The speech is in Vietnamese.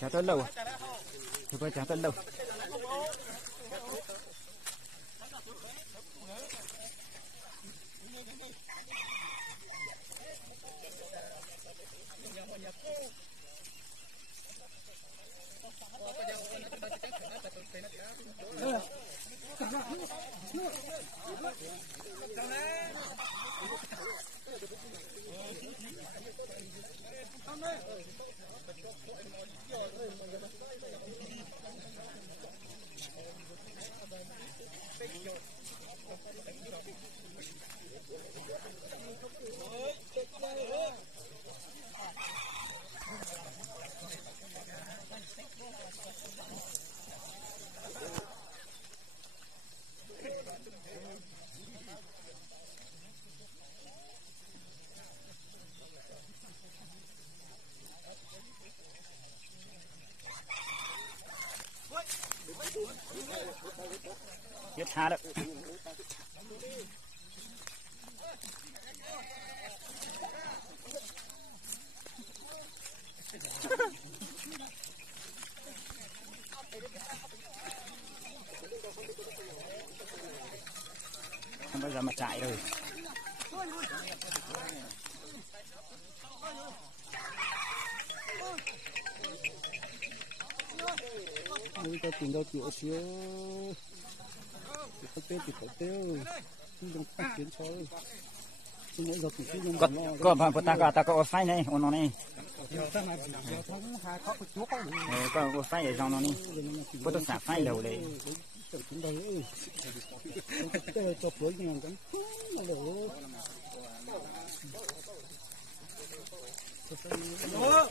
chả tới lâu à? Thôi coi chả tới lâu. Chết xa đó. Không bao giờ mà chạy rồi. Bây giờ tìm đâu chịu xíu. Thì phải tiêu. Không phát triển thôi. Có ta có phai này, nó này. Có phai ở trong nó này. Có tôi xả phai đầu đấy. Ủa?